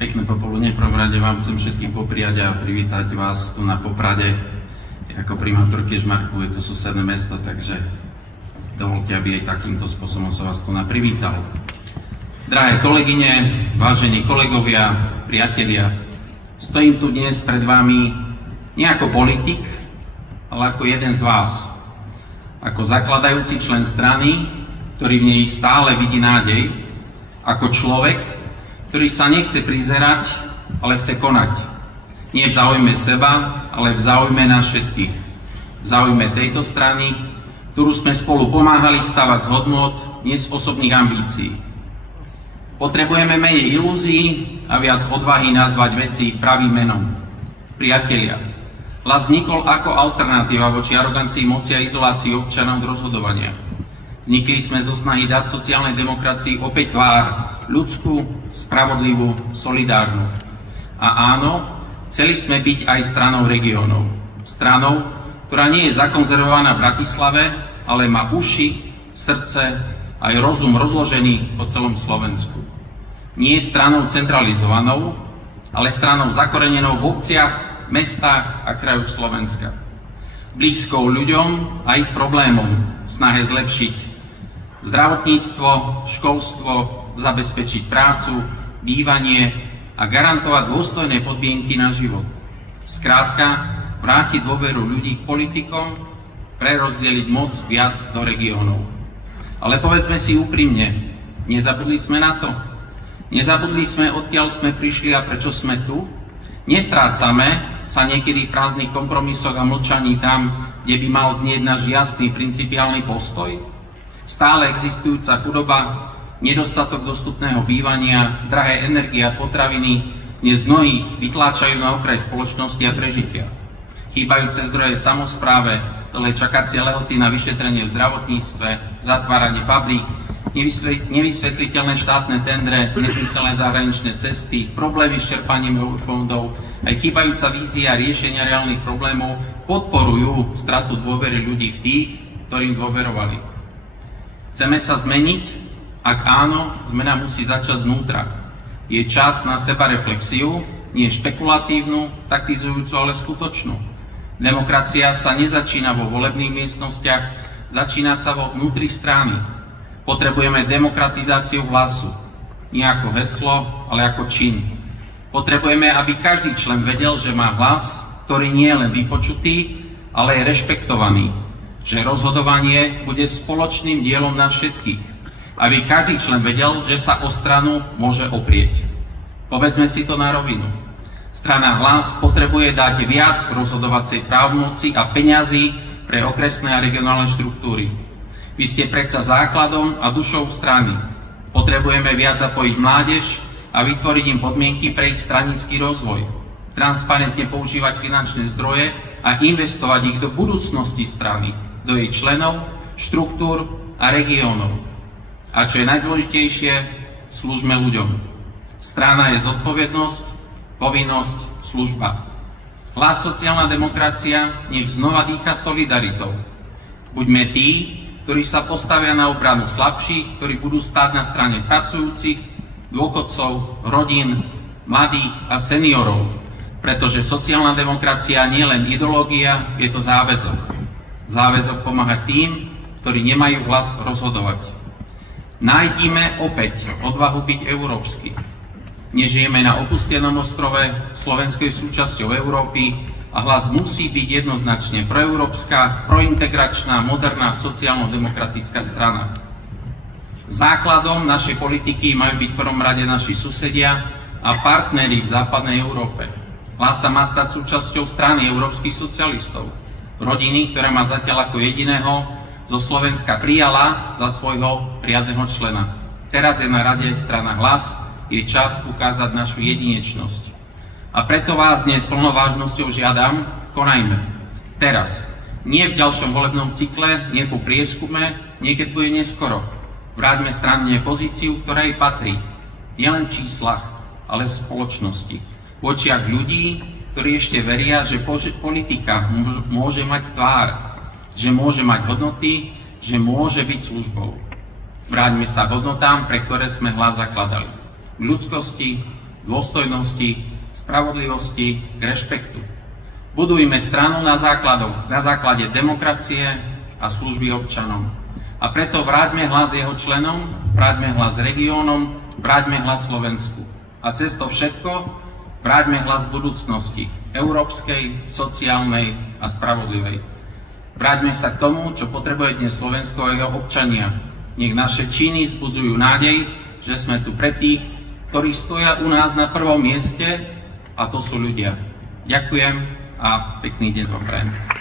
Pekné popoludne. V prvom rade vám chcem všetkým popriať a privítať vás tu na Poprade. Ako primátor Kežmarku, je to susedné mesto, takže dovolte, aby aj takýmto spôsobom som vás tu privítal. Drahé kolegyne, vážení kolegovia, priatelia, stojím tu dnes pred vami nie ako politik, ale ako jeden z vás. Ako zakladajúci člen strany, ktorý v nej stále vidí nádej, ako človek, ktorý sa nechce prizerať, ale chce konať. Nie v záujme seba, ale v záujme nás všetkých. V záujme tejto strany, ktorú sme spolu pomáhali stavať z hodnôt, nie z osobných ambícií. Potrebujeme menej ilúzií a viac odvahy nazvať veci pravým menom. Priatelia, Hlas vznikol ako alternatíva voči arogancii moci a izolácii občanov od rozhodovania. Vnikli sme zo snahy dať sociálnej demokracii opäť tvár, ľudskú, spravodlivú, solidárnu. A áno, chceli sme byť aj stranou regiónov. Stranou, ktorá nie je zakonzervovaná v Bratislave, ale má uši, srdce aj rozum rozložený po celom Slovensku. Nie je stranou centralizovanou, ale stranou zakorenenou v obciach, mestách a krajoch Slovenska. Blízkou ľuďom a ich problémom v snahe zlepšiť zdravotníctvo, školstvo, zabezpečiť prácu, bývanie a garantovať dôstojné podmienky na život. Skrátka, vrátiť dôveru ľudí k politikom, prerozdeliť moc viac do regiónov. Ale povedzme si úprimne, nezabudli sme na to? Nezabudli sme, odkiaľ sme prišli a prečo sme tu? Nestrácame sa niekedy v prázdnych kompromisoch a mlčaní tam, kde by mal znieť náš jasný principiálny postoj? Stále existujúca chudoba, nedostatok dostupného bývania, drahé energie a potraviny dnes mnohých vytláčajú na okraj spoločnosti a prežitia. Chýbajúce zdroje v samospráve, dlhé čakacie lehoty na vyšetrenie v zdravotníctve, zatváranie fabrík, nevysvetliteľné štátne tendre, nezmyselné zahraničné cesty, problémy s čerpaním eurofondov, aj chýbajúca vízia riešenia reálnych problémov podporujú stratu dôvery ľudí v tých, ktorým dôverovali. Chceme sa zmeniť? Ak áno, zmena musí začať znútra. Je čas na sebareflexiu, nie špekulatívnu, taktizujúcu, ale skutočnú. Demokracia sa nezačína vo volebných miestnostiach, začína sa vo vnútri strany. Potrebujeme demokratizáciu hlasu. Nie ako heslo, ale ako čin. Potrebujeme, aby každý člen vedel, že má hlas, ktorý nie je len vypočutý, ale je rešpektovaný. Že rozhodovanie bude spoločným dielom nás všetkých. Aby každý člen vedel, že sa o stranu môže oprieť. Povedzme si to na rovinu. Strana Hlas potrebuje dať viac rozhodovacej právomoci a peňazí pre okresné a regionálne štruktúry. Vy ste predsa základom a dušou strany. Potrebujeme viac zapojiť mládež a vytvoriť im podmienky pre ich stranický rozvoj. Transparentne používať finančné zdroje a investovať ich do budúcnosti strany, do jej členov, štruktúr a regiónov. A čo je najdôležitejšie, slúžme ľuďom. Strana je zodpovednosť, povinnosť, služba. Hlas sociálna demokracia nech znova dýcha solidaritou. Buďme tí, ktorí sa postavia na obranu slabších, ktorí budú stáť na strane pracujúcich, dôchodcov, rodín, mladých a seniorov. Pretože sociálna demokracia nie je len ideológia, je to záväzok. Záväzok pomáhať tým, ktorí nemajú hlas rozhodovať. Nájdime opäť odvahu byť európsky. Nežijeme na opustenom ostrove, Slovensko je súčasťou Európy a Hlas musí byť jednoznačne proeurópska, prointegračná, moderná, sociálno-demokratická strana. Základom našej politiky majú byť v prvom rade naši susedia a partneri v západnej Európe. Hlas sa má stať súčasťou strany európskych socialistov. Rodiny, ktorá ma zatiaľ ako jediného zo Slovenska prijala za svojho riadneho člena. Teraz je na rade strana Hlas, je čas ukázať našu jedinečnosť. A preto vás dnes s plnou vážnosťou žiadam, konajme. Teraz. Nie v ďalšom volebnom cykle, nie po prieskume, nie keď bude neskoro. Vráťme strane pozíciu, ktorá jej patrí. Nielen v číslach, ale v spoločnosti. V očiach ľudí, ktorí ešte veria, že politika môže mať tvár, že môže mať hodnoty, že môže byť službou. Vráťme sa k hodnotám, pre ktoré sme Hlas zakladali. K ľudskosti, k dôstojnosti, spravodlivosti, k rešpektu. Budujme stranu na základe demokracie a služby občanom. A preto vráťme hlas jeho členom, vráťme hlas regiónom, vráťme hlas Slovensku. A cez to všetko vráťme hlas budúcnosti, európskej, sociálnej a spravodlivej. Vráťme sa k tomu, čo potrebuje dnes Slovensko a jeho občania. Nech naše činy vzbudzujú nádej, že sme tu pre tých, ktorí stoja u nás na prvom mieste, a to sú ľudia. Ďakujem a pekný deň vám prajem.